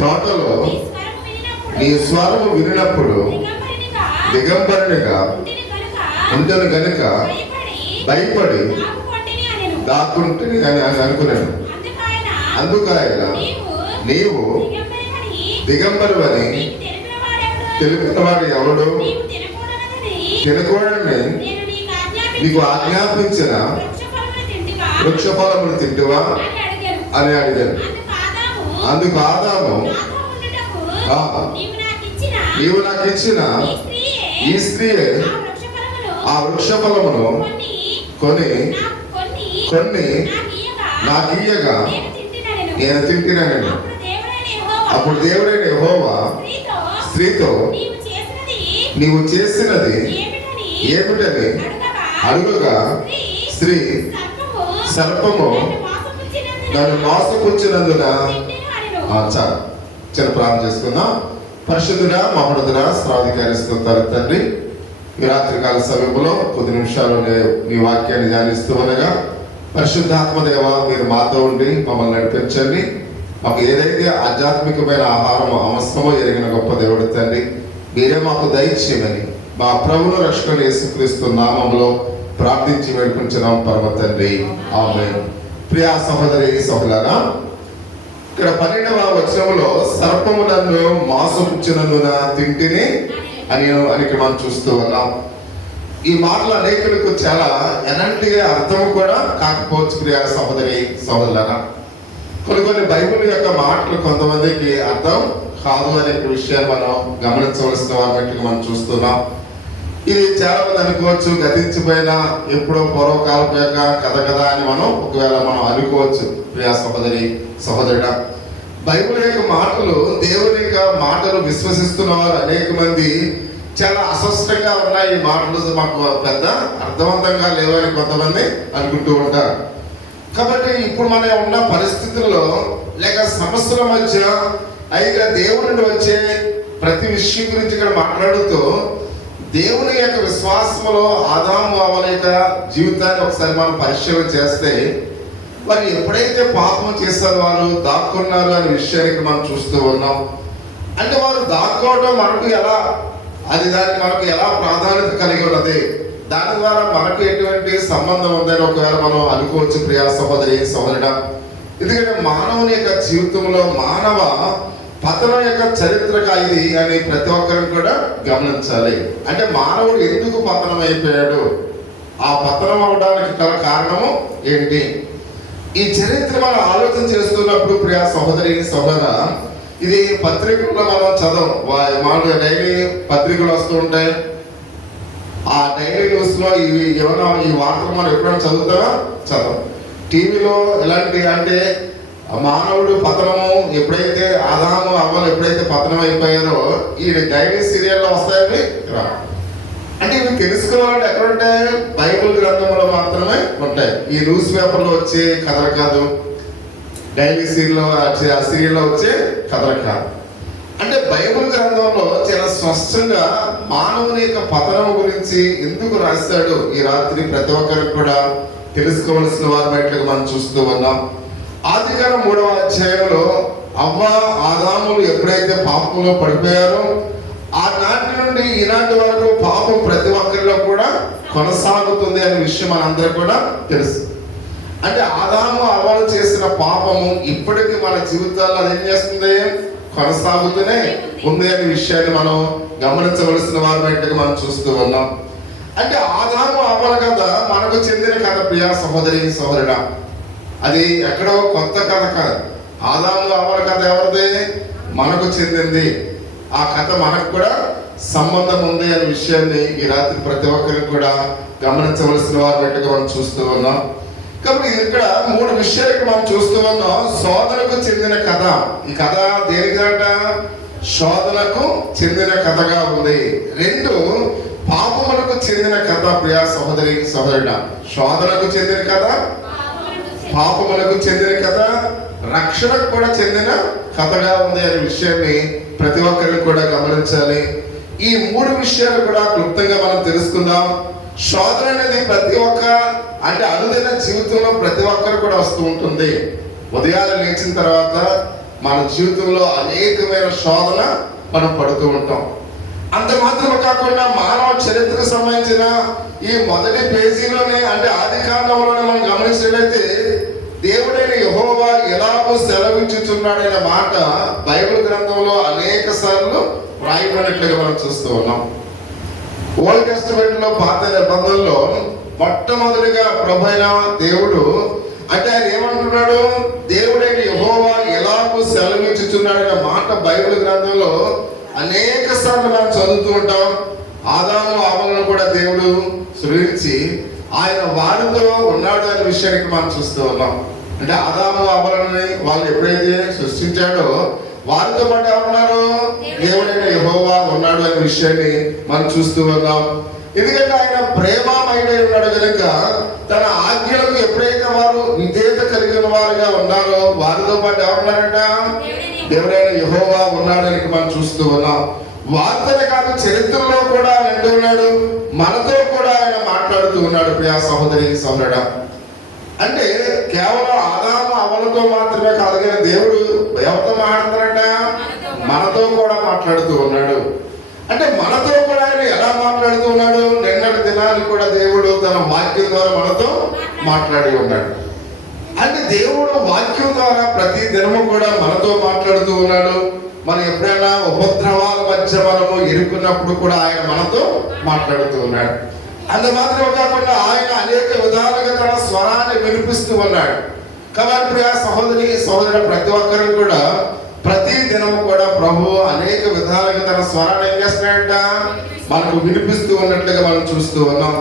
తోటలో నీ స్వరము వినినప్పుడు దిగంబరునిగా ఉండను గనుక భయపడి దాక్కుంటుని అని అనుకున్నాను. అందుకు ఆయన నీవు దిగంబరువని తెలిపినవాడు ఎవడు, తినకూడని నీకు ఆజ్ఞాపించిన వృక్షఫలములు తింటివా అని అడిగాను. అందుకు ఆదాము నీవు నాకు ఇచ్చిన ఈ స్త్రీయే ఆ వృక్షఫలమును కొని నాకు ఇయ్యగా నేను తింటినాను. అప్పుడు దేవుడైన యెహోవా స్త్రీతో నీవు చేసినది ఏమిటని అడుగగా స్త్రీ సర్పము నన్ను మోసపుచ్చినందున చాలు. చిన్న ప్రార్థన చేసుకుందాం. పరిశుద్ధుడా మహోన్నతుడా శ్రావధికారి స్తోత్రాలు తండ్రి, ఈ రాత్రికాల సమయంలో కొద్ది నిమిషాలు మీ వాక్యాన్ని ధ్యానిస్తూ ఉండగా పరిశుద్ధాత్మదేవ మీరు మాతో ఉండి మమ్మల్ని నడిపించండి. మాకు ఏదైతే ఆధ్యాత్మికమైన ఆహారం అవసరమో ఎరిగిన గొప్ప దేవుడు తండ్రి, మీరే మాకు దయచేయమని మా ప్రభువును రక్షకుడు యేసుక్రీస్తు నామములో ప్రార్థించి వేడుకుంటున్నాం పరమ తండ్రి, ఆమేన్. ప్రియా సహోదరి సహోదరులారా, ఇక్కడ 12వ వచనంలో సర్పము నన్ను మోసపుచ్చినందున తింటిని అని మనం చూస్తూ ఉన్నాం. ఈ మాటలు అనేకులకు చాలా ఎలాంటిగా అర్థం కూడా కాకపోవచ్చు. ప్రియా సహోదరి సహోదరులారా, కొన్ని బైబిల్ యొక్క మాటలు కొంతమందికి అర్థం కాదు అనే విషయాన్ని మనం గమనించవలసిన వారిని మనం చూస్తున్నాం. ఇది చాలా మంది అనుకోవచ్చు, గతించిపోయిన ఎప్పుడో పూర్వకాలపు యొక్క కథ కదా అని మనం అనుకోవచ్చు. ప్రియా సహోదరి సహోదరుడా, బైబిల్ యొక్క మాటలు, దేవుని యొక్క మాటలు విశ్వసిస్తున్న వారు అనేక మంది చాలా అస్పష్టంగా ఉన్నాయి. ఈ మాటలు మాకు పెద్ద అర్థవంతంగా లేవని కొంతమంది అనుకుంటూ ఉంటారు. కాబట్టి ఇప్పుడు మనం ఉన్న పరిస్థితుల్లో లేక సమస్యల మధ్య అయితే దేవుని నుండి వచ్చే ప్రతి విషయం గురించి ఇక్కడ మాట్లాడుతూ దేవుని యొక్క విశ్వాసంలో ఆదాము అవ్వల యొక్క జీవితాన్ని ఒకసారి మనం పరిశీలన చేస్తే వారు ఎప్పుడైతే పాపం చేస్తారో వారు దాక్కున్నారు అనే విషయానికి మనం చూస్తూ ఉన్నాం. అంటే వారు దాక్కోవడం మనకు ఎలా, దానికి మనకు ఎలా ప్రాధాన్యత కలిగి ఉన్నది, దాని ద్వారా మనకు ఎటువంటి సంబంధం ఉందని ఒకవేళ మనం అనుకోవచ్చు. ప్రియా సహోదరి సహోదరుడా, ఎందుకంటే మానవుని యొక్క జీవితంలో మానవ పతనం యొక్క చరిత్రక ఇది అని ప్రతి ఒక్కరిని కూడా గమనించాలి. అంటే మానవుడు ఎందుకు పతనం అయిపోయాడు, ఆ పతనం అవడానికి గల కారణము ఏంటి, ఈ చరిత్ర మనం ఆలోచన చేస్తున్నప్పుడు ప్రియా సహోదరి సహోదర, ఇది పత్రికల్లో మనం చదవం. మామూలుగా డైలీ పత్రికలు వస్తూ ఉంటాయి. ఆ డైలీ న్యూస్ లో ఇవి ఏమైనా ఈ వార్తలు మనం ఎప్పుడైనా చదవం. టీవీలో ఎలాంటి అంటే మానవుడు పతనము ఎప్పుడైతే ఆదాము అవ్వలు ఎప్పుడైతే పతనం అయిపోయారో ఈ డైలీ సీరియల్లో వస్తాయని అంటే ఇవి తెలుసుకోవాలంటే ఎక్కడ ఉంటాయి, బైబిల్ గ్రంథంలో మాత్రమే ఉంటాయి. ఈ న్యూస్ పేపర్లో వచ్చే కథలు కాదు, డైలీ సీరియల్లో వచ్చే కథలు కాదు. అంటే బైబిల్ గ్రంథంలో చాలా స్పష్టంగా మానవుని యొక్క పతనం గురించి ఎందుకు రాశాడు ఈ రాత్రి ప్రతి ఒక్కరికి కూడా తెలుసుకోవలసిన వారి బయటకు మనం చూస్తూ ఉన్నాం. ఆదికాండం 3వ అధ్యాయంలో అవ్వ ఆదాములు ఎప్పుడైతే పాపంలో పడిపోయారో ఆనాటి నుండి ఈనాటి వరకు పాపం ప్రతి ఒక్కరిలో కూడా కొనసాగుతుంది అనే విషయం మనందరూ కూడా తెలుసు. అంటే ఆదాము అవ్వలు చేసిన పాపము ఇప్పటికీ మన జీవితాల్లో ఏం చేస్తుంది, కొనసాగుతూనే ఉంది అనే విషయాన్ని మనం గమనించవలసిన వారి బయటకు మనం చూస్తూ ఉన్నాం. అంటే ఆదాము అవ్వల కథ మనకు చెందిన కథ ప్రియా సహోదరి సహోదరుడా, అది ఎక్కడో కొత్త కథ కాదు. ఆదాము అవ్వల కథ ఎవరిది, మనకు చెందింది. ఆ కథ మనకు కూడా సంబంధం ఉంది అనే విషయాన్ని ఈ రాత్రి ప్రతి ఒక్కరికి కూడా గమనించవలసిన వారి బయటకు మనం చూస్తూ ఉన్నాం. కాబట్టి ఇక్కడ 3 విషయాలకు మనం చూస్తూ ఉన్నాం. శోధనకు చెందిన కథ. ఈ కథ దేనికంట, శోధనకు చెందిన కథగా ఉంది. 2 పాపములకు చెందిన కథ. ప్రియా సహోదరి సహోదరుడా, శోధనకు చెందిన కథ, పాపములకు చెందిన కథ, రక్షణకు కూడా చెందిన కథగా ఉంది అనే విషయాన్ని ప్రతి ఒక్కరిని కూడా గమనించాలి. ఈ 3 విషయాలు కూడా క్లుప్తంగా మనం తెలుసుకుందాం. శోధన అనేది ప్రతి ఒక్క అనుదిన జీవితంలో ప్రతి ఒక్కరు కూడా వస్తూ ఉంటుంది. ఉదయాన్నే లేచిన తర్వాత మన జీవితంలో అనేకమైన శోధన మనం పడుతూ ఉంటాం. అంత మాత్రమే కాకుండా మానవ చరిత్రకు సంబంధించిన ఈ మొదటి పేజీలోనే, అంటే ఆది కాండంలోనే మనం గమనించినట్లయితే దేవుడైన యెహోవా ఎలాగో సెలవిచ్చుచున్నాడనే మాట బైబిల్ గ్రంథంలో అనేక సార్లు రాయబడినట్లుగా మనం చూస్తూ ఉన్నాం. ఓల్డ్ టెస్టమెంట్ లో, పాత నిబంధనలో మొట్టమొదటిగా ప్రభువైన దేవుడు అంటే ఆయన ఏమంటున్నాడు, దేవుడైన యెహోవా ఎలాగో సెలవిచ్చుచున్నాడనే మాట బైబిల్ గ్రంథంలో అనేక సార్లు మనం చదువుతూ ఉంటాం. ఆదాము హవ్వలను కూడా దేవుడు సృష్టించి ఆయన వారితో ఉన్నాడు అనే విషయానికి మనం చూస్తూ ఉన్నాం. అంటే ఆదాము హవ్వలని వాళ్ళు ఎప్పుడైతే సృష్టించాడో వారితో పాటు ఎవరున్నారు, దేవుడైన యెహోవా ఉన్నాడు అనే విషయాన్ని మనం చూస్తూ ఉన్నాం. ఎందుకంటే ఆయన ప్రేమమయుడై ఉన్నాడు కనుక తన ఆజ్ఞలకు ఎప్పుడైతే వారు విధేయత కలిగిన వారుగా ఉన్నారో వారితో పాటు ఎవరున్నారంట, దేవుడైన యెహోవా ఉన్నాడని మనం చూస్తూ ఉన్నాం. వార్తనే కాదు, చరిత్రలో కూడా ఆయన అంటూ ఉన్నాడు, మనతో కూడా ఆయన మాట్లాడుతూ ఉన్నాడు. ప్రియా సహోదరి సహోదరుడా, అంటే కేవలం ఆదాము హవ్వలతో మాత్రమే కాదు కానీ దేవుడు ఎవరితో మాట్లాడతారంట, మనతో కూడా మాట్లాడుతూ ఉన్నాడు. అంటే మనతో కూడా ఆయన ఎలా మాట్లాడుతూ ఉన్నాడు, నిన్నటి దినాన్ని కూడా దేవుడు తన వాక్యం ద్వారా మనతో మాట్లాడి ఉన్నాడు. అంటే దేవుడు వాక్యం ద్వారా ప్రతి దినము కూడా మనతో మాట్లాడుతూ ఉన్నాడు. మనం ఎప్పుడైనా ఉపద్రవాల మధ్య మనము ఇరుక్కున్నప్పుడు కూడా ఆయన మనతో మాట్లాడుతూ ఉన్నాడు. అంత మాత్రమే కాకుండా ఆయన అనేక విధాలుగా తన స్వరాన్ని వినిపిస్తూ ఉన్నాడు. కాబట్టి ప్రియా సహోదరి సహోదరు, ప్రతి ఒక్కరు కూడా ప్రతి దినము కూడా ప్రభు అనేక విధాలుగా తన స్వరాన్ని ఏం చేస్తున్నాడంట, మనకు వినిపిస్తూ ఉన్నట్లుగా మనం చూస్తూ ఉన్నాం.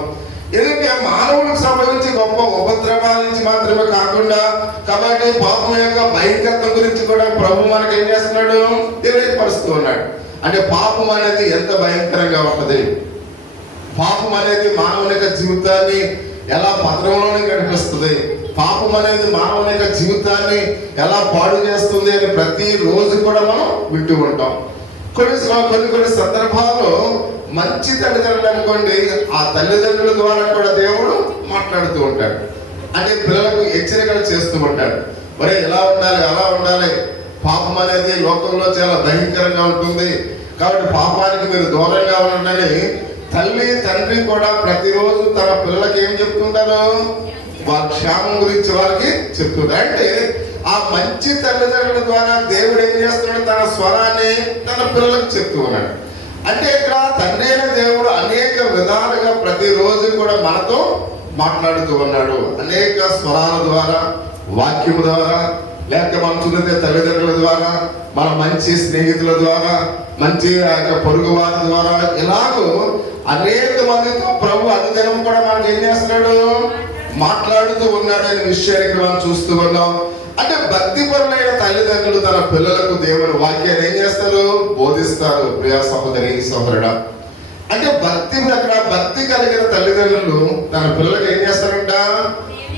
ఎందుకంటే మానవులకు సంభవించి గొప్ప ఉపద్రవాల నుంచి మాత్రమే కాకుండా కాబట్టి పాపం యొక్క భయంకరత గురించి కూడా ప్రభు మనకు ఏం చేస్తున్నాడు, తెలియపరుస్తూ ఉన్నాడు. అంటే పాపం అనేది ఎంత భయంకరంగా ఉంటది, పాపం అనేది మానవుని యొక్క జీవితాన్ని ఎలా పత్రంలోనే గడిపిస్తుంది, పాపం అనేది మానవుని యొక్క జీవితాన్ని ఎలా పాడు చేస్తుంది అని ప్రతి రోజు కూడా మనం వింటూ ఉంటాం. కొన్ని సందర్భాల్లో మంచి తల్లిదండ్రులు అనుకోండి, ఆ తల్లిదండ్రుల ద్వారా కూడా దేవుడు మాట్లాడుతూ ఉంటాడు. అంటే పిల్లలకు హెచ్చరికలు చేస్తూ ఉంటాడు, మరి ఎలా ఉండాలి అలా ఉండాలి, పాపం అనేది లోకంలో చాలా భయంకరంగా ఉంటుంది కాబట్టి పాపానికి మీరు దూరంగా ఉండాలని తల్లి తండ్రి కూడా ప్రతిరోజు తన పిల్లలకి ఏం చెప్తుంటారు, వారి క్షేమం గురించి వారికి చెప్తుంటారు. అంటే ఆ మంచి తల్లిదండ్రుల ద్వారా దేవుడు ఏం చేస్తున్నాడు, తన స్వరాన్ని తన పిల్లలకు చెప్తూ ఉన్నాడు. అంటే ఇక్కడ తండ్రి అయిన దేవుడు అనేక విధాలుగా ప్రతిరోజు కూడా మనతో మాట్లాడుతూ ఉన్నాడు. అనేక స్వరాల ద్వారా, వాక్యము ద్వారా, లేక మనం చూస్తే తల్లిదండ్రుల ద్వారా, మన మంచి స్నేహితుల ద్వారా, మంచి పొరుగు వారి ద్వారా, ఇలాగూ అనేక మందితో ప్రభు అనుదినం కూడా మనకి ఏం చేస్తున్నాడు, మాట్లాడుతూ ఉన్నాడు అనే విషయాన్ని మనం చూస్తూ ఉన్నాం. అంటే భక్తిపరులైన తల్లిదండ్రులు తన పిల్లలకు దేవుని వాక్యాన్ని ఏం చేస్తారు, బోధిస్తారు. ప్రియా సహోదరి సహోదరుడా, అంటే భక్తి కలిగిన తల్లిదండ్రులు తన పిల్లలకు ఏం చేస్తారంట,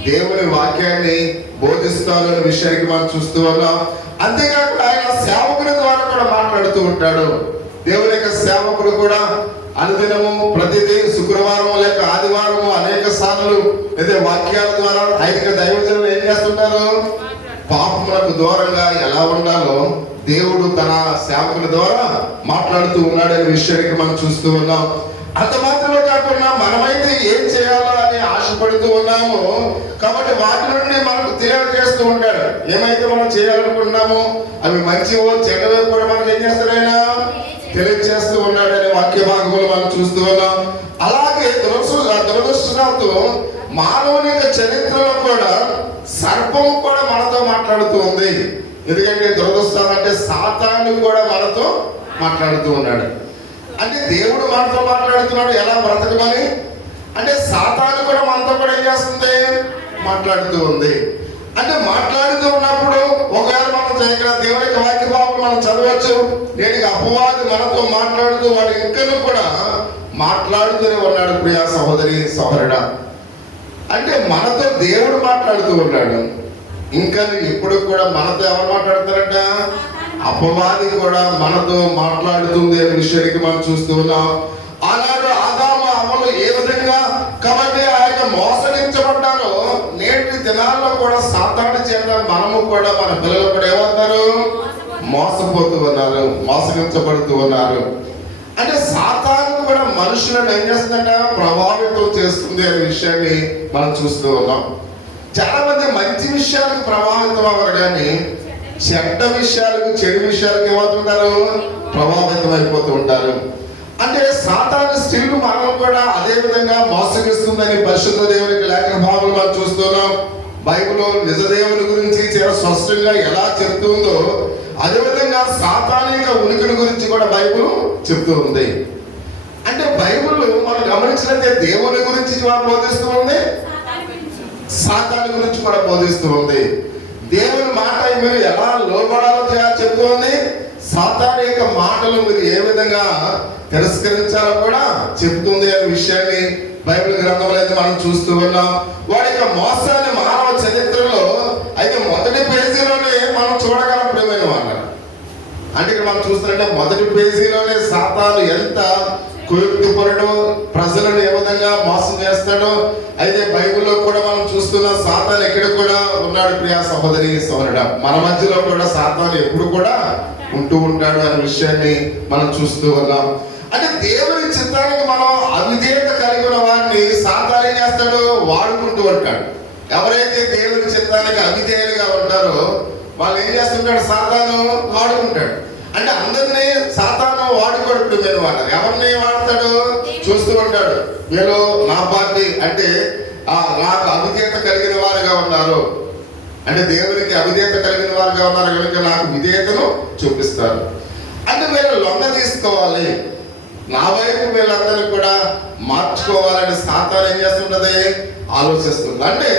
దేవుని వాక్యాన్ని బోధిస్తారు అనే విషయానికి మనం చూస్తూ ఉన్నాం. అంతేకాకుండా ఆయన సేవకుల ద్వారా కూడా మాట్లాడుతూ ఉంటాడు. దేవుని యొక్క సేవకుడు కూడా అనుదినము ప్రతిదీ శుక్రవారం లేక ఆదివారము అనేక సార్లు లేదా వాక్యాల ద్వారా ఐదిక దైవజనులు ఏం చేస్తుంటారు, పాపములకు దూరంగా ఎలా ఉండాలో దేవుడు తన సేవకుల ద్వారా మాట్లాడుతూ ఉన్నాడు అనే విషయానికి మనం చూస్తూ ఉన్నాం. అంత మాత్రమే కాకుండా మనమైతే ఏం చేయాలో అని ఆశపడుతూ ఉన్నాము కాబట్టి వాటి నుండి మనకు తెలియజేస్తూ ఉంటాడు. ఏమైతే మనం చేయాలనుకుంటున్నామో అవి మంచివో చెడ్డవో కూడా మనకు ఏం చేస్తాడైనా తెలియజేస్తూ ఉన్నాడు అనే వాక్య భాగములు మనం చూస్తూ ఉన్నాం. అలాగే దురదృష్టంతో మానవుని యొక్క చరిత్రలో కూడా సర్పం కూడా మనతో మాట్లాడుతూ ఉంది. ఎందుకంటే దురదృష్టం అంటే సాతాను కూడా మనతో మాట్లాడుతూ ఉన్నాడు. అంటే దేవుడు మనతో మాట్లాడుతున్నాడు ఎలా బ్రతకమని, అంటే సాతాను కూడా మనతో కూడా ఏం చేస్తుంది, మాట్లాడుతూ ఉంది. అంటే మాట్లాడుతూ ఉన్నప్పుడు ఒకవేళ మనం చేయగల దేవుని యొక్క వాక్య భాగం మనం చదవచ్చు. నేను అపవాది మనతో మాట్లాడుతూ వాడు ఇంకను కూడా మాట్లాడుతూనే ఉన్నాడు. ప్రియా సహోదరి సహోదరుడా, అంటే మనతో దేవుడు మాట్లాడుతూ ఉన్నాడు. ఇంకా ఇప్పుడు కూడా మనతో ఎవరు మాట్లాడతారంట, అపవాది కూడా మనతో మాట్లాడుతుంది అనే విషయానికి మనం చూస్తూ ఉన్నాం. ఆనాడు ఆదాము హవ్వలు ఏ విధంగా కాబట్టి ఆయన మోసగించబడ్డారో నేటి దినాల్లో కూడా సాతాను చేత మనము కూడా మన పిల్లలు కూడా ఏమవుతారు, మోసపోతూ ఉన్నారు, మోసగించబడుతూ ఉన్నారు. అంటే సాతాను కూడా మనుషులను ఏం చేస్తుందంటే ప్రభావితం చేస్తుంది అనే విషయాన్ని మనం చూస్తూ ఉన్నాం. చాలా మంది మంచి విషయాలకు ప్రభావితం అవ్వరు, కానీ చెడ్డ విషయాలకు, చెడు విషయాలకు ఏమవుతుంటారు, ప్రభావితం అయిపోతూ ఉంటారు. అంటే సాతాను స్త్రీలు మనం కూడా అదే విధంగా మోసగిస్తుందని పరిశుద్ధ దేవునికి లేఖన భాగంలో మనం చూస్తున్నాం. బైబిల్లో నిజ దేవుని గురించి చాలా స్పష్టంగా ఎలా చెప్తుందో అదేవిధంగా సాతానిక ఉనికిని గురించి కూడా బైబిల్ చెప్తూ ఉంది. అంటే బైబిల్ మనం గమనించినట్లయితే దేవుని గురించి బోధిస్తూ ఉంది, సాతాను గురించి కూడా బోధిస్తూ ఉంది. దేవుని మాట మీరు ఎలా లోబడాలో చెప్తూ ఉంది, సాతాను యొక్క మాటలు మీరు ఏ విధంగా తిరస్కరించాలో కూడా చెప్తుంది అనే విషయాన్ని బైబిల్ గ్రంథంలో అయితే మనం చూస్తూ ఉన్నాం. వాడి యొక్క మోసాన్ని మానవ చరిత్రలో అయితే మొదటి పేజీలోనే మనం చూడగలం. ప్రియమైన వాళ్ళ అంటే ఇక్కడ మనం చూస్తున్నట్టే మొదటి పేజీలోనే సాతాను ఎంత కుయుక్తిపరుడు, ప్రజలను ఏ విధంగా మోసం చేస్తాడో అయితే బైబిల్లో కూడా మనం చూస్తున్న సాతాను ఎక్కడ కూడా ఉన్నాడు. ప్రియా సహోదరి సోదరుడా, మన మధ్యలో కూడా సాతాను ఎప్పుడు కూడా ఉంటూ ఉంటాడు అనే విషయాన్ని మనం చూస్తూ ఉన్నాం. అంటే దేవుని చిత్తానికి మనం అవిధేయత కలిగిన వారిని సాతాను ఏం చేస్తాడు, వాడుకుంటూ ఉంటాడు. ఎవరైతే దేవుని చిత్తానికి అవిధేయులుగా ఉంటారో వాళ్ళు ఏం చేస్తుంటాడు, సాతాను వాడుకుంటాడు. అంటే అందరినీ సాతాను వాడుకోడు. మీరు వాడు ఎవరిని వాడతాడు చూస్తూ ఉంటాడు. వీళ్ళు నా పార్టీ అంటే నాకు అవిధేయత కలిగిన వారుగా ఉన్నారు, అంటే దేవునికి అవిధేయత కలిగిన వారుగా ఉన్నారు కనుక నాకు విధేయతను చూపిస్తారు. అంటే వీళ్ళు లొంగ తీసుకోవాలి, నా వైపు వీళ్ళందరినీ కూడా మార్చుకోవాలని సాతాను ఏం చేస్తుంటది, ఆలోచిస్తుంది. అంటే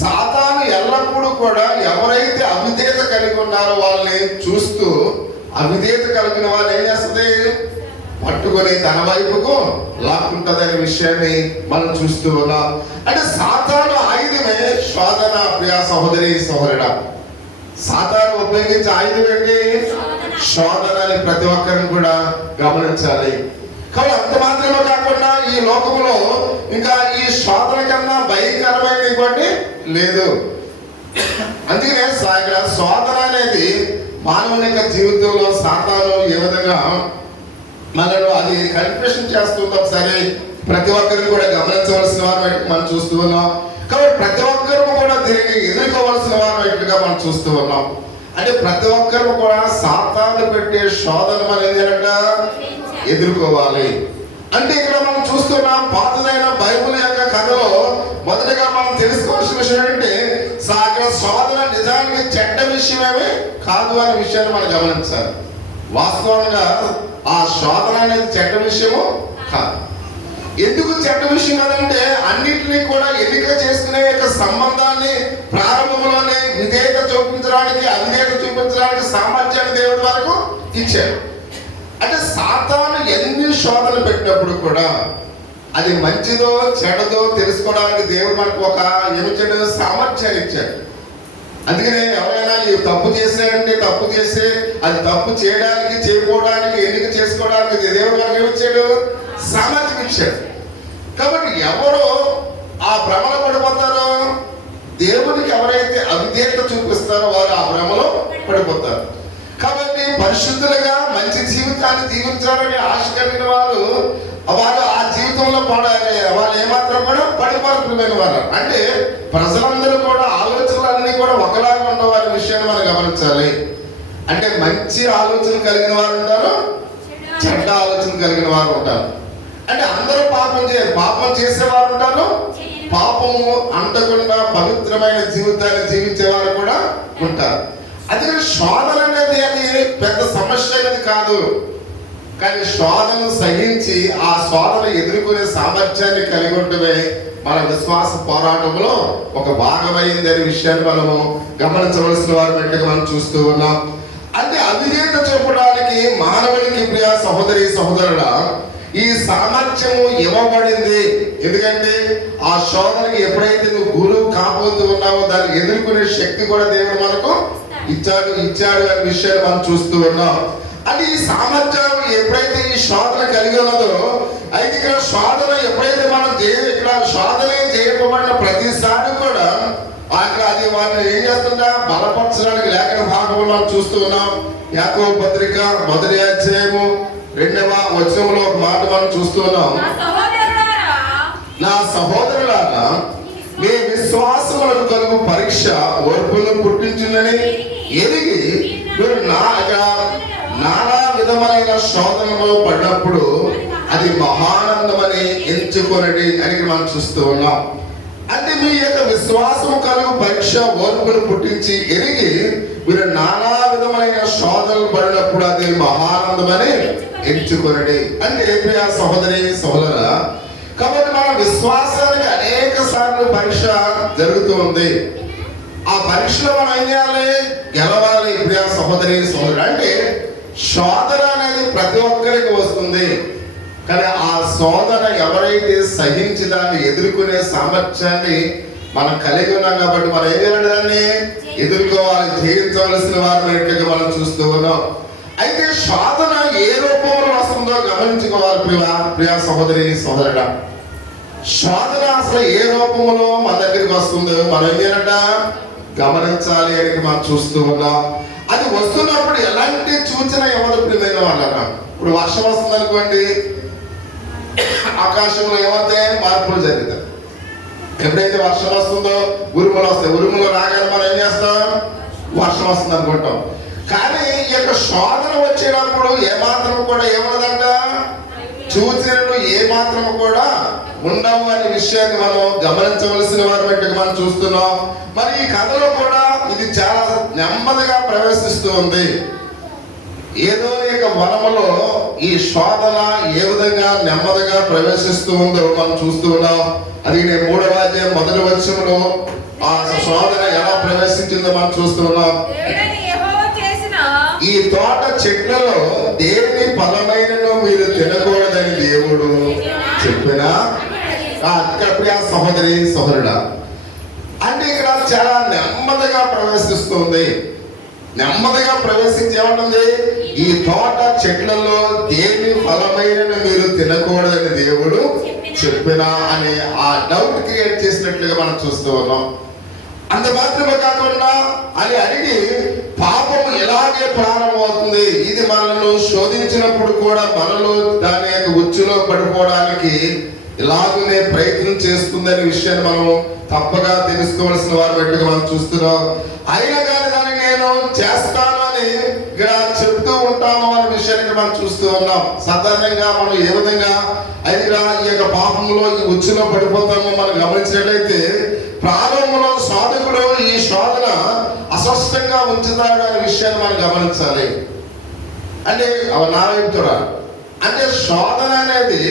సాతాను ఎల్లప్పుడూ కూడా ఎవరైతే అవిధేయత కలిగి ఉన్నారో వాళ్ళని చూస్తూ అవిధేయత కలిగిన వాళ్ళు ఏం చేస్తుంది, పట్టుకొని తన వైపుకు లాక్కుంటది అనే విషయాన్ని మనం చూస్తూ ఉన్నాం. అంటే సాతాను ఆయుధమే శోధన. ప్రియా సహోదరి సహోదరుడా, సాతాను ఉపయోగించే ఆయుధం ఏంటి, శోధన అని ప్రతి ఒక్కరిని కూడా గమనించాలి. కాబట్టి అంత మాత్రమే కాకుండా ఈ లోకంలో ఇంకా ఈ శోధన కన్నా భయంకరమైన ఇంకోటి లేదు. అందుకనే ఇక్కడ శోధన అనేది మానవుని యొక్క జీవితంలో సాతాను ఏ విధంగా మనను అది కన్ఫ్యూషన్ చేస్తుందో ఒకసారి ప్రతి ఒక్కరిని కూడా గమనించవలసిన వారు మనం చూస్తూ ఉన్నాం. కాబట్టి ప్రతి ఒక్కరు కూడా దీన్ని ఎదుర్కోవలసిన వారు మనం చూస్తూ ఉన్నాం. అంటే ప్రతి ఒక్కరు కూడా సాతాను పెట్టే శోధన మనం ఏం చేయాలంట, ఎదుర్కోవాలి. అంటే ఇక్కడ మనం చూస్తున్నాం పాతదైన బైబిల్ యొక్క కథలో మొదటగా మనం తెలుసుకోవాల్సిన విషయం ఏంటంటే అక్కడ శోధన నిజానికి చెడ్డ విషయమేమి కాదు అనే విషయాన్ని మనం గమనించాలి. వాస్తవంగా ఆ శోధన అనేది చెడ్డ విషయము కాదు. ఎందుకు చెడ్డ విషయం కాదంటే అన్నింటినీ కూడా ఎన్నిక చేసుకునే యొక్క సంబంధాన్ని ప్రారంభంలోనే విధేయత చూపించడానికి, అవిధేయత చూపించడానికి సామర్థ్యాన్ని దేవుడి వరకు ఇచ్చాడు. అంటే సాతాను ఎన్ని శోధనలు పెట్టినప్పుడు కూడా అది మంచిదో చెడదో తెలుసుకోవడానికి దేవుడు మనకు ఒక ఏమిచ్చాడు, సామర్థ్యాన్ని ఇచ్చాడు. అందుకనే ఎవరైనా ఈ తప్పు చేశాడంటే తప్పు చేస్తే అది తప్పు చేయడానికి, చేయకపోవడానికి, ఎన్నిక చేసుకోవడానికి దేవుడు మనకు ఏమిచ్చాడు, సామర్థ్యం ఇచ్చాడు. కాబట్టి ఎవరు ఆ భ్రమలో పడిపోతారో, దేవునికి ఎవరైతే అవిధేయత చూపిస్తారో వారు ఆ భ్రమలో పడిపోతారు. కాబట్టి పరిశుద్ధులుగా మంచి జీవితాన్ని జీవించాలని ఆశ కలిగిన వారు ఆ జీవితంలో వాళ్ళు ఏమాత్రం కూడా పడిపోతున్న వారు. అంటే ప్రజలందరూ కూడా ఆలోచనలన్నీ కూడా ఒకలాగా ఉండవారి విషయాన్ని మనం గమనించాలి. అంటే మంచి ఆలోచన కలిగిన వారు ఉంటారు, చెడ్డ ఆలోచన కలిగిన వారు ఉంటారు. అంటే అందరూ పాపం చేసేవారు ఉంటారు, పాపము అంటకుండా పవిత్రమైన జీవితాన్ని జీవించేవారు కూడా ఉంటారు. అది శోధన అనేది అది పెద్ద సమస్య అనేది కాదు, కానీ శోధన సహించి ఆ శోధన ఎదుర్కొనే సామర్థ్యాన్ని కలిగి ఉండటమే మన విశ్వాస పోరాటంలో ఒక భాగమైంది అనే విషయాన్ని మనము గమనించవలసిన వారి వెంటనే మనం చూస్తూ ఉన్నాం. అంటే అవిధేయత చూపడానికి మానవునికి ప్రియ సహోదరి సహోదరుడా ఈ సామర్థ్యము ఇవ్వబడింది. ఎందుకంటే ఆ శోధనకి ఎప్పుడైతే నువ్వు గురువు కాబోతూ ఉన్నావో దాన్ని ఎదుర్కొనే శక్తి కూడా దేవుడు మనకు ఇచ్చాడు అనే విషయాన్ని మనం చూస్తూ ఉన్నాం. అంటే ఈ సామర్థ్యం ఎప్పుడైతే ఈ శోధన కలిగి ఉన్నదో, అయితే ఇక్కడ శోధన ఎప్పుడైతే మనం ఇక్కడ శోధన చేయబడిన ప్రతిసారి కూడా అక్కడ అది వారిని ఏం చేస్తుందా బలపరచడానికి లేఖన భాగంలో మనం చూస్తూ ఉన్నాం. యాకోబు పత్రిక 1వ అధ్యాయము 2వ వచనంలో ఒక మాట మనం చూస్తున్నాం. నా సహోదరులారా, మీ విశ్వాసములకు కలుగు పరీక్ష ఓర్పును పుట్టించునని ఎరిగి మీరు నానా విధమైన శోధనలో పడినప్పుడు అది మహానందమని ఎంచుకొనడి అని మనం చూస్తూ ఉన్నాం. అంటే మీ యొక్క విశ్వాసము కలుగు పరీక్ష ఓర్పును పుట్టించి ఎరిగి మీరు నానా విధమైన శోధనలు పడినప్పుడు అది మహానందమని ఎంచుకొనడి. అంటే ప్రియ సహోదరి సహోదరులారా, కాబట్టి మన విశ్వాసానికి అనేక సార్లు పరీక్ష జరుగుతూ ఉంది. ఆ పరీక్షలో మనం ఏం చేయాలి? గెలవాలి. ప్రియ సహోదరి సహోదరుడు, అంటే శోధన అనేది ప్రతి ఒక్కరికి వస్తుంది. కానీ ఆ శోధన ఎవరైతే సహించి దాన్ని ఎదుర్కొనే సామర్థ్యాన్ని మనం కలిగి ఉన్నాం కాబట్టి మనం ఏం చేయాలి? దాన్ని ఎదుర్కోవాలి, జయించవలసిన వారిని మనం చూస్తూ ఉన్నాం. అయితే శోధన ఏ రూపంలో వస్తుందో గమనించుకోవాలి ప్రియ సహోదరి సహోదరుడా. శోధన అసలు ఏ రూపంలో మన దగ్గరికి వస్తుందో మనం ఏం చేయాలంట? గమనించాలి అని మనం చూస్తూ ఉన్నాం. అది వస్తున్నప్పుడు ఎలాంటి సూచన ఎవరు ప్రియమైన వాళ్ళరా? ఇప్పుడు వర్షం వస్తుంది అనుకోండి, ఆకాశంలో ఏమవుతాయి? మార్పులు జరుగుతాయి. ఎప్పుడైతే వర్షం వస్తుందో ఉరుములు వస్తాయి. ఉరుములు రాగానే మనం ఏం చేస్తాం? వర్షం వస్తుంది అనుకుంటాం. కానీ ఈ యొక్క శోధన వచ్చేటప్పుడు ఏమాత్రం కూడా ఏమన్నదంట? సూచనలు ఏమాత్రం కూడా ఉండవు అనే విషయాన్ని మనం గమనించవలసిన వారి బట్టి మనం చూస్తున్నాం. మరి ఈ కథలో కూడా ఇది చాలా నెమ్మదిగా ప్రవేశిస్తూ ఉంది. ఏదో యొక్క వనములో ఈ శోధన ఏ విధంగా నెమ్మదిగా ప్రవేశిస్తూ ఉందో మనం చూస్తూ ఉన్నాం. అది నేను 3వ అధ్యాయం 1వ వచనంలో ఆ శోధన ఎలా ప్రవేశించిందో మనం చూస్తూ ఉన్నాం. ఈ తోట చెట్లలో దేని ఫలమైనను మీరు తినకూడదని దేవుడు చెప్పినా. ఇక్కడ సహోదరి సహోదరుడా, అంటే ఇక్కడ చాలా నెమ్మదిగా ప్రవేశిస్తుంది. నెమ్మదిగా ప్రవేశించి ఏమంటుంది? ఈ తోట చెట్లలో దేని ఫలమైనను మీరు తినకూడదని దేవుడు చెప్పినా అనే ఆ డౌట్ క్రియేట్ చేసినట్లుగా మనం చూస్తూ ఉన్నాం. అంత మాత్రమే కాకుండా అని అడిగి పాపము ఎలాగే ప్రారంభమవుతుంది, ఇది మనల్ని శోధించినప్పుడు కూడా మనలో దాని యొక్క ఉచ్చులో పడిపోవడానికి ఇలాగనే ప్రయత్నం చేస్తుందనే విషయాన్ని మనం తప్పగా తెలుసుకోవాల్సిన వారి బట్టి మనం చూస్తున్నాం. అయినా కానీ దాన్ని నేను చేస్తాను అని ఇక్కడ చెప్తూ ఉంటాము అనే విషయాన్ని మనం చూస్తూ ఉన్నాం. సాధారణంగా మనం ఏ విధంగా అయితే ఈ యొక్క పాపంలో ఈ ఉచ్చులో పడిపోతామో మనం గమనించినట్లయితే ప్రారంభంలో సాధకుడు ఈ శోధన అస్పష్టంగా ఉంచుతాడు అనే విషయాన్ని మనం గమనించాలి. అంటే నా వైపు చూడాలి. అంటే శోధన అనేది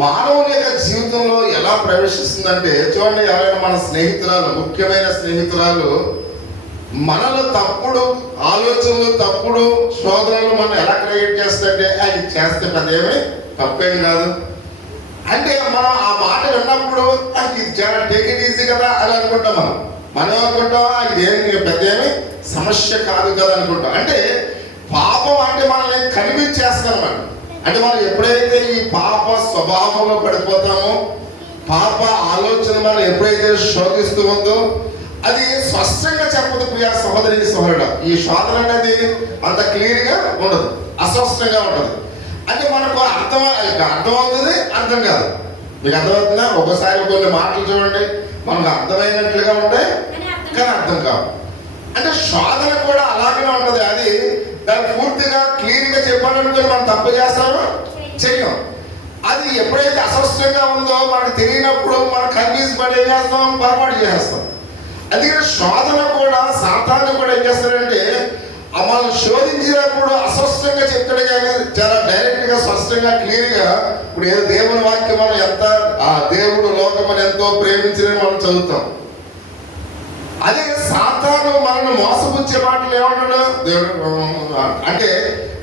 మానవుని యొక్క జీవితంలో ఎలా ప్రవేశిస్తుందంటే, చూడండి, ఎవరైనా మన స్నేహితురాలు, ముఖ్యమైన స్నేహితురాలు మనలో తప్పుడు ఆలోచనలు, తప్పుడు శోధనలు మనం ఎలా క్రియేట్ చేస్తుంటే అది చేస్తే పెద్దేమీ తప్పేం కాదు. అంటే మనం ఆ మాట విన్నప్పుడు ఇది చాలా టేక్ ఇట్ ఈజీ కదా అని అనుకుంటాం. మనం అనుకుంటాం ఇదేమి పెద్దేమీ సమస్య కాదు కదా అనుకుంటాం. అంటే పాపం అంటే మనల్ని కనిపించేస్తాం మనం. అంటే మనం ఎప్పుడైతే ఈ పాప స్వభావంలో పడిపోతామో, పాప ఆలోచన మనం ఎప్పుడైతే శోధిస్తూ ఉందో అది స్పష్టంగా చెప్పదు ప్రియ సహోదరి సహోదరుడు. ఈ శోధన అనేది అంత క్లియర్గా ఉండదు, అస్పష్టంగా ఉంటుంది. అంటే మనకు అర్థమవుతుంది, అర్థం కాదు. మీకు అర్థమవుతుందా? ఒకసారి కొన్ని మాటలు చూడండి, మనకు అర్థమైనట్లుగా ఉంటాయి కానీ అర్థం కావు. అంటే శోధన కూడా అలాగే ఉంటుంది. అది దాన్ని పూర్తిగా క్లియర్గా చెప్పాలనుకుని మనం తప్పు చేస్తామో చెయ్యం. అది ఎప్పుడైతే అస్పష్టంగా ఉందో మనకు తెలియనప్పుడు మనం కన్ఫ్యూజ్ పడి ఏం చేస్తాం? పొరపాటు చేస్తాం. అందుకని శోధన కూడా, సాతాను కూడా ఏం చేస్తాడంటే మనం శోధించినప్పుడు అస్పష్టంగా చెప్తాడు కానీ చాలా డైరెక్ట్ గా, స్పష్టంగా, క్లియర్ గా. ఇప్పుడు ఏదో దేవుని వాక్యం మనం ఎంత ఆ దేవుడు లోకమని ఎంతో ప్రేమించిన మనం చదువుతాం. అదే సాతాను మనల్ని మోసపుచ్చే మాటలు ఏమంటాడు? దేవుడు అంటే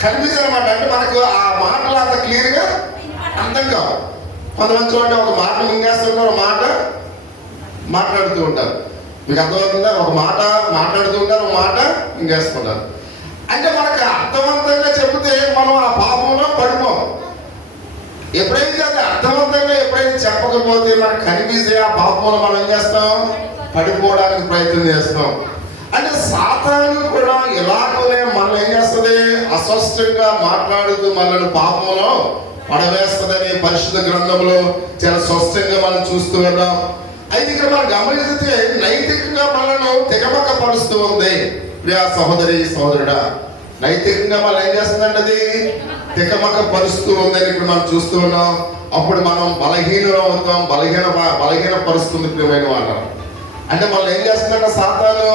కనిపించాలన్నమాట. అంటే మనకు ఆ మాటలు అంత క్లియర్ గా అర్థం కావు. కొంతమంది చూడండి, ఒక మాట మింగేస్తుంటారు, ఒక మాట మాట్లాడుతూ ఉంటారు. మీకు అర్థమవుతుందా? ఒక మాట మాట్లాడుతూ ఉంటారు, ఒక మాట మింగేసుకుంటారు. అంటే మనకు అర్థవంతంగా చెబితే మనం ఆ పాపంలో పడిపోం. ఎప్పుడైతే అది అర్థవంతంగా ఎప్పుడైతే చెప్పకపోతే మనకు కనిపిస్తే ఆ పాపంలో మనం ఏం చేస్తాం? పడిపోవడానికి ప్రయత్నం చేస్తాం. అంటే సాతాను కూడా ఇలాగనే మనం ఏం చేస్తుంది, అస్పష్టంగా మాట్లాడుతూ మనల్ని పాపంలో పడవేస్తుందని పరిశుద్ధ గ్రంథంలో చాలా స్పష్టంగా మనం చూస్తూ ఉన్నాం. అయితే ఇక్కడ మనం గమనిస్తే నైతికంగా మనను తెగమక పరుస్తూ ఉంది. ప్రియా సహోదరి సహోదరుడా, నైతికంగా మనం ఏం చేస్తుందంటే అది తెగమక పరుస్తూ ఉందని ఇక్కడ మనం చూస్తూ ఉన్నాం. అప్పుడు మనం బలహీనం అవుతాం, బలహీన పరుస్తుంది ప్రియమైన వాళ్ళ. అంటే మనం ఏం చేస్తుందంటే సాతాను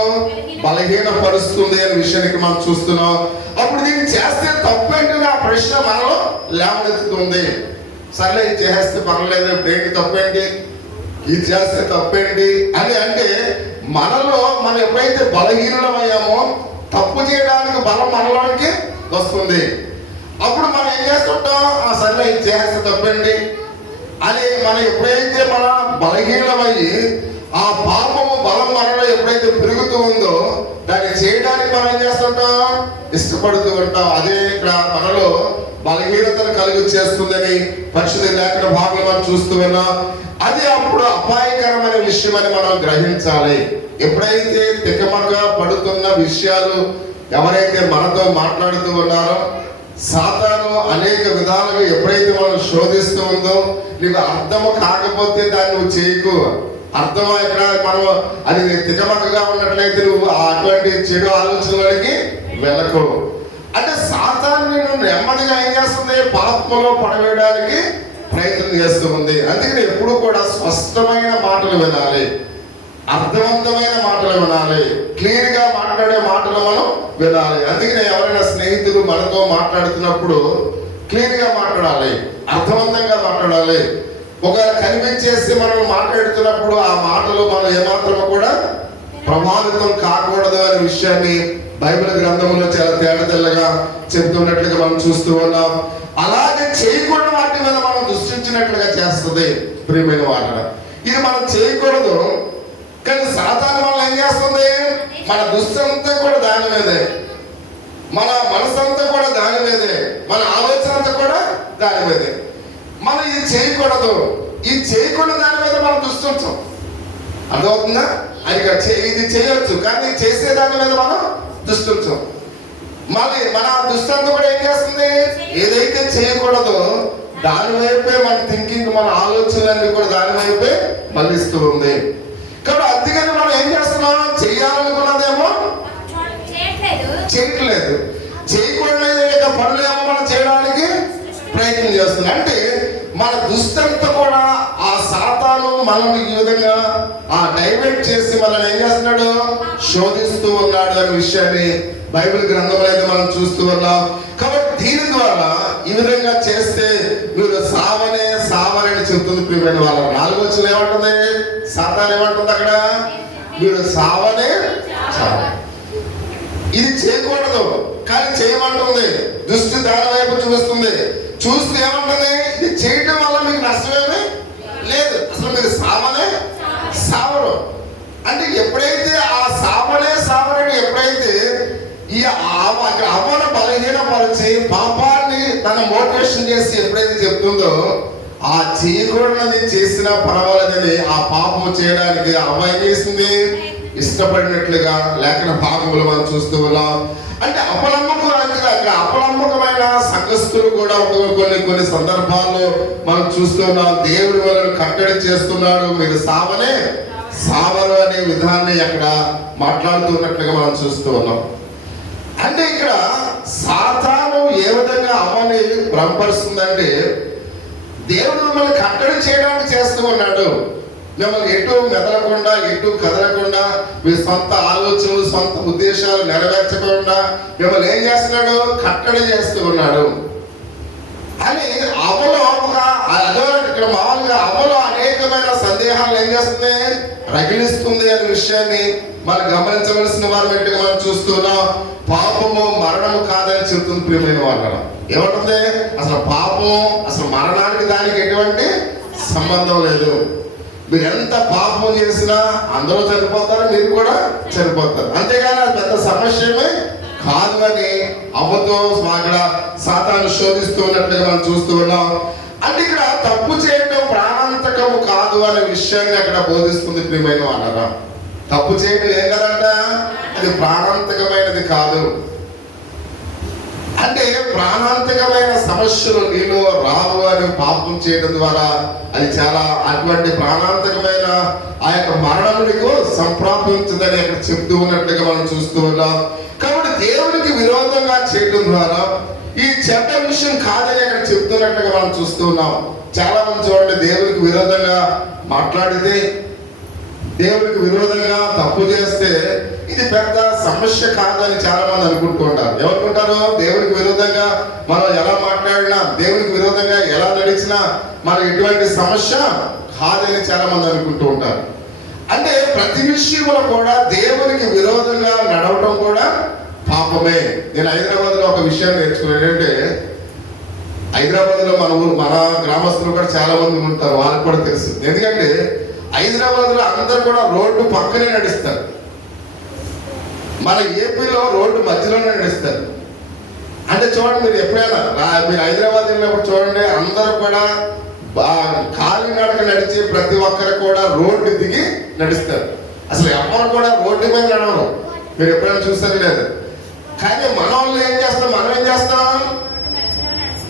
బలహీన పరుస్తుంది అనే విషయానికి మనం చూస్తున్నాం. అప్పుడు దీన్ని చేస్తే తప్పేంటి ఆ ప్రశ్న మనలో లేవనెత్తుతుంది. సర్లే ఇది చేస్తే పర్లేదు, బ్రేక్ తప్పేంటి, ఇది చేస్తే తప్పేంటి అని. అంటే మనలో మనం ఎప్పుడైతే బలహీనమయ్యామో తప్పు చేయడానికి బలం మనలోనికి వస్తుంది. అప్పుడు మనం ఏం చేస్తుంటాం, సర్లే ఇది చేస్తే తప్పేంటి అని. మనం ఎప్పుడైతే మన బలహీనమయ్యి ఆ పాపము బలం మనలో ఎప్పుడైతే పెరుగుతూ ఉందో దాన్ని చేయడానికి మనం ఏం చేస్తుంటాం, ఇష్టపడుతూ ఉంటాం. అదే ఇక్కడ మనలో బలహీనతను కలిగి చేస్తుందని పరిశుద్ధ లేఖన భాగంలో మనం చూస్తూ ఉన్నాం. అది అప్పుడు అపాయకరమైన విషయం అని మనం గ్రహించాలి. ఎప్పుడైతే తెగమక పడుతున్న విషయాలు ఎవరైతే మనతో మాట్లాడుతూ ఉన్నారో, సాతాను అనేక విధాలుగా ఎప్పుడైతే మనం శోధిస్తూ ఉందో, నీకు అర్థము కాకపోతే దాన్ని నువ్వు చేయకు. అర్థం ఇక్కడ మనం అది తికమకగా ఉన్నట్లయితే నువ్వు అటువంటి చెడు ఆలోచనలకి వెళ్ళకు. అంటే సాతాను నువ్వు నెమ్మదిగా ఏం చేస్తుంది, పాపంలో పడవేయడానికి ప్రయత్నం చేస్తూ ఉంది. అందుకని ఎప్పుడు కూడా స్పష్టమైన మాటలు వినాలి, అర్థవంతమైన మాటలు వినాలి, క్లియర్ గా మాట్లాడే మాటలు మనం వినాలి. అందుకనే ఎవరైనా స్నేహితులు మనతో మాట్లాడుతున్నప్పుడు క్లియర్ గా మాట్లాడాలి, అర్థవంతంగా మాట్లాడాలి. ఒకవేళ కనిపించేసి మనం మాట్లాడుతున్నప్పుడు ఆ మాటలు మనం ఏమాత్రం కూడా ప్రభావితం కాకూడదు అనే విషయాన్ని బైబిల్ గ్రంథంలో చాలా తేటతెల్లగా చెప్తున్నట్లుగా మనం చూస్తూ ఉన్నాం. అలాగే చేయకూడని వాటి మీద మనం దృష్టించినట్లుగా చేస్తుంది ప్రియమైన వాట. ఇది మనం చేయకూడదు, కానీ సాతాను వల్ల ఏం చేస్తుంది, మన దృష్టి అంతా కూడా దాని మీదే, మన మనసు అంతా కూడా దాని మీదే, మన ఆలోచన అంతా కూడా దాని మీదే. మనం ఇది చేయకూడదు, ఇది చేయకూడదు దాని మీద మనం దృష్టి ఉంచాం. అర్థమవుతుందా? అది ఇది చేయొచ్చు, కానీ చేసే దాని మీద మనం దృష్టి ఉంచాం. మళ్ళీ మన దృష్టి అంతా కూడా ఏం చేస్తుంది, ఏదైతే చేయకూడదో దాని వైపే మన థింకింగ్, మన ఆలోచనలన్నీ కూడా దాని వైపే మళ్ళిస్తూ ఉంది. కాబట్టి అందుకని మనం ఏం చేస్తున్నాం, చేయాలనుకున్నదేమో చేయట్లేదు, చేయకూడదు పనులేమో మనం చేయడానికి ప్రయత్నం చేస్తున్నాం. అంటే మన దుష్టంతా కూడా ఆ సాతాను మనల్ని ఈ విధంగా డైవర్ట్ చేసి మనల్ని ఏం చేస్తున్నాడు, శోధిస్తూ ఉన్నాడు అనే విషయాన్ని బైబిల్ గ్రంథంలో అయితే మనం చూస్తూ ఉన్నాం. కాబట్టి దీని ద్వారా ఈ విధంగా చేస్తే మీరు సావని చెప్తుంది ప్రియమైన వాళ్ళ. 4వ వచనం ఏమంటుంది, సాతాను ఏమంటుంది అక్కడ, మీరు సావనే చావు. ఇది చేయకూడదు కానీ చేయమంటుంది, దృష్టి దాని వైపు చూపిస్తుంది. చూస్తే ఏమంటుంది, ఇది చేయటం వల్ల మీకు నష్టమేమీ లేదు, అసలు మీరు సావరు. అంటే ఎప్పుడైతే ఆ సావనని ఎప్పుడైతే ఈ అమ్మను బలహీనపరిచి పాపాన్ని తన మోటివేషన్ చేసి ఎప్పుడైతే చెప్తుందో, ఆ చేయకూడదని చేసినా పర్వాలేదని ఆ పాపం చేయడానికి అమ్మ ఏం చేసింది, ఇష్టపడినట్లుగా లేఖన భాగంలో మనం చూస్తూ ఉన్నాం. అంటే అపనమ్మకమైన సంఘస్థులు కూడా కొన్ని సందర్భాల్లో మనం చూస్తున్నాం. దేవుడి వాళ్ళని కట్టడి చేస్తున్నాడు, మీరు సావరు అనే విధాన్ని అక్కడ మాట్లాడుతున్నట్లుగా మనం చూస్తూ ఉన్నాం. అంటే ఇక్కడ సాతాను ఏ విధంగా అమ్మని భ్రమపరుస్తుందంటే, దేవుడు మిమ్మల్ని కట్టడి చేయడానికి చేస్తూ ఉన్నాడు. మిమ్మల్ని ఎటు మెదలకుండా, ఎటు కదలకుండా, మీ సొంత ఆలోచనలు, సొంత ఉద్దేశాలు నెరవేర్చకుండా మిమ్మల్ని ఏం చేస్తున్నాడు, కట్టడి చేస్తూ ఉన్నాడు అని. అమలో ఇక్కడ మామూలుగా అమలో అనేకమైన సందేహాలు ఏం చేస్తుంది, రగిలిస్తుంది అనే విషయాన్ని మనం గమనించవలసిన వారు వెంటనే మనం చూస్తున్నాం. పాపము మరణము కాదని చెప్తుంది ప్రియమైన వాళ్ళ. ఏమంటుంది, అసలు పాపము, అసలు మరణానికి దానికి ఎటువంటి సంబంధం లేదు. మీరు ఎంత పాపం చేసినా అందరూ చనిపోతారు, మీరు కూడా చనిపోతారు, అంతేగాని అది పెద్ద సమస్యమే కాదు అని అమ్మతో అక్కడ సాతాను శోధిస్తూ ఉన్నట్లుగా మనం చూస్తూ ఉన్నాం. అంటే ఇక్కడ తప్పు చేయడం ప్రాణాంతకము కాదు అనే విషయాన్ని అక్కడ బోధిస్తుంది ప్రియమైన వాళ్ళ. తప్పు చేయడం ఏం కదంట, అది అది ప్రాణాంతకమైనది కాదు. అంటే ప్రాణాంతకమైన సమస్యలు నీలో రావు అని పాపం చేయడం ద్వారా అది చాలా అటువంటి ప్రాణాంతకమైన ఆ యొక్క మరణం నీకు సంప్రాప్తించదని అక్కడ చెప్తూ ఉన్నట్లుగా మనం చూస్తూ ఉన్నాం. కాబట్టి దేవునికి విరోధంగా చేయడం ద్వారా ఈ చెడ్డ విషయం కాదని అక్కడ చెప్తున్నట్లుగా మనం చూస్తూ ఉన్నాం. చాలా మంది చూడండి, దేవునికి విరోధంగా మాట్లాడితే, దేవునికి విరోధంగా తప్పు చేస్తే ఇది పెద్ద సమస్య కాదని చాలా మంది అనుకుంటూ ఉంటారు. ఏమనుకుంటారు? దేవునికి విరోధంగా మనం ఎలా మాట్లాడినా, దేవునికి విరోధంగా ఎలా నడిచినా మనం ఎటువంటి సమస్య కాదని చాలా మంది అనుకుంటూ ఉంటారు. అంటే ప్రతి విషయంలో కూడా దేవునికి విరోధంగా నడవటం కూడా పాపమే. నేను హైదరాబాద్ లో ఒక విషయం నేర్చుకున్నాను. ఏంటంటే హైదరాబాద్ లో మన గ్రామస్తులు కూడా చాలా మంది ఉంటారు, వాళ్ళకి కూడా తెలుసు. ఎందుకంటే హైదరాబాద్ లో అందరు కూడా రోడ్డు పక్కనే నడుస్తారు. మన ఏపీలో రోడ్డు మధ్యలోనే నడుస్తారు. అంటే చూడండి, మీరు ఎప్పుడైనా మీరు హైదరాబాద్ వెళ్ళినప్పుడు చూడండి, అందరూ కూడా కాలినడక నడిచి ప్రతి ఒక్కరు కూడా రోడ్డు దిగి నడుస్తారు. అసలు ఎవరు కూడా రోడ్డు మీద నడవరు. మీరు ఎప్పుడైనా చూస్తారు లేదు. కానీ మన వాళ్ళు ఏం చేస్తాం, మనం ఏం చేస్తాం?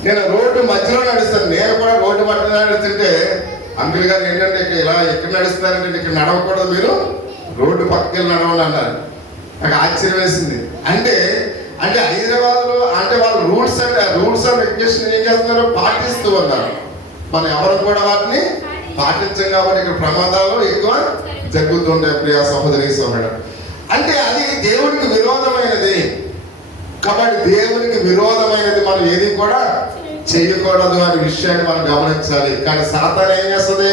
నేను రోడ్డు మధ్యలో నడుస్తాను. నేను కూడా రోడ్డు మధ్యలో నడుస్తుంటే అంకుల్ గారు ఏంటంటే ఇలా ఎక్కడ నడుస్తారంటే ఇక్కడ నడవకూడదు, మీరు రోడ్డు పక్కకి వెళ్ళి నడవండి అన్నారు. నాకు ఆశ్చర్యం వేసింది. అంటే హైదరాబాద్లో అంటే వాళ్ళు రూల్స్ అండ్ రెగ్యులేషన్ ఏం చేస్తున్నారు, పాటిస్తూ ఉన్నారు. మనం ఎవరు కూడా వాటిని పాటించాం కాబట్టి ఇక్కడ ప్రమాదాలు ఎక్కువ జరుగుతుంటాయి. ప్రియ సహోదరి సహోదరుడు, అంటే అది దేవునికి విరోధమైనది. కాబట్టి దేవునికి విరోధమైనది మనం ఏది కూడా చేయకూడదు అనే విషయాన్ని మనం గమనించాలి. కానీ సాతాను ఏం చేస్తుంది,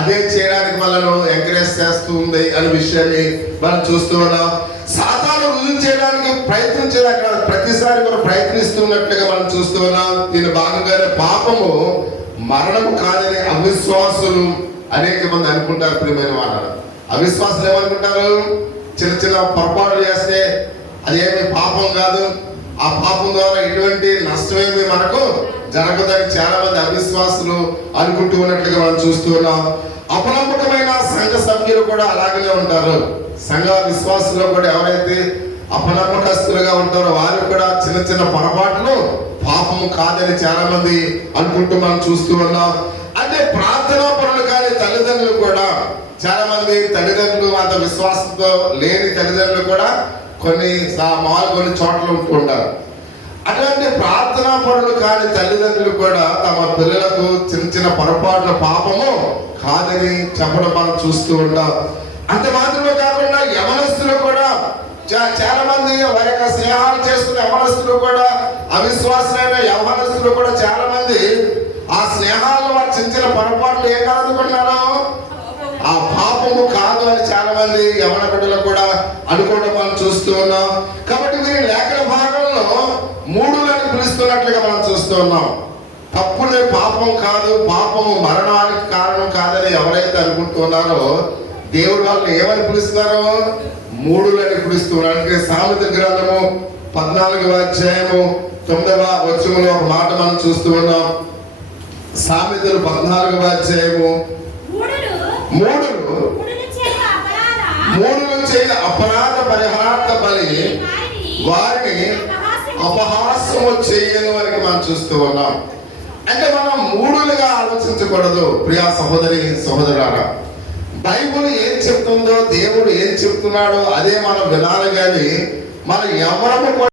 అదే చేయడానికి మనను ఎంకరేజ్ చేస్తుంది అనే విషయాన్ని మనం చూస్తూ ఉన్నాం. సాతాను రుజువు చేయడానికి ప్రయత్నించడానికి ప్రతిసారి మనం ప్రయత్నిస్తున్నట్లుగా మనం చూస్తూ ఉన్నాం. దీని భాగంగానే పాపము మరణము కాదని అవిశ్వాసులు అనేక మంది అనుకుంటారు. ప్రియమైన వాళ్ళు, అవిశ్వాసులు ఏమనుకుంటారు? చిన్న చిన్న పొరపాట్లు చేస్తే అదేమి పాపం కాదు, ఆ పాపం ద్వారా ఎటువంటి నష్టమేమి మనకు జరగదని చాలా మంది అవిశ్వాసులు అనుకుంటూ ఉన్నట్లుగా మనం చూస్తూ ఉన్నాం. అపనమ్మకమైన సంఘ సభ్యులు కూడా అలాగనే ఉంటారు. సంఘ విశ్వాసులు కూడా ఎవరైతే అపనమ్మకస్తులుగా ఉంటారో వారు కూడా చిన్న చిన్న పొరపాట్లు పాపము కాదని చాలా మంది అనుకుంటూ మనం చూస్తూ ఉన్నాం. అంటే ప్రార్థనా పరులు కానీ తల్లిదండ్రులు కూడా చాలా మంది తల్లిదండ్రులు అంత విశ్వాసంతో లేని తల్లిదండ్రులు కూడా కొన్ని చోట్ల ఉంటూ ఉంటారు. అటువంటి ప్రార్థనా పరులు కాని తల్లిదండ్రులు కూడా తమ పిల్లలకు చిన్న చిన్న పొరపాట్ల పాపము కాదని చెప్పడం మనం చూస్తూ ఉంటాం. అంత మాత్రమే కాకుండా యవనస్తులు కూడా చాలా మంది వారి యొక్క స్నేహాలు చేస్తున్న యవనస్తులు కూడా, అవిశ్వాసులైన యవనస్తులు కూడా చాలా మంది ఆ స్నేహాల్లో వారి చిన్న చిన్న పొరపాట్లు ఏం కాదనుకుంటున్నారు, ఆ పాపము కాదు అని చాలా మంది యవన బిడ్డలు కూడా అనుకోవడం మనం చూస్తూ ఉన్నాం. కాబట్టి వీరి లేఖన భాగంలో మూడులను పిలుస్తున్నట్లుగా మనం చూస్తూ ఉన్నాం. తప్పులే పాపం కాదు, పాపము మరణానికి కారణం కాదని ఎవరైతే అనుకుంటున్నారో దేవుడు వాళ్ళని ఏమని పిలుస్తున్నారో మూడులని పిలుస్తున్నారు. అంటే సామెత గ్రంథము 14వ అధ్యాయము 9వ వచనంలో ఒక మాట మనం చూస్తూ ఉన్నాం. సామెతలు 14వ అధ్యాయము మూడులు చేయని అపరాధ పరిహారార్థ బలి వారిని అపహాస్యము చేయను అని మనం చూస్తూ ఉన్నాం. అంటే మనం మూడులుగా ఆలోచించకూడదు. ప్రియా సహోదరి సహోదరులారా, బైబిల్ ఏం చెప్తుందో, దేవుడు ఏం చెప్తున్నాడో అదే మనం వినాలి. కానీ మనం ఎవరము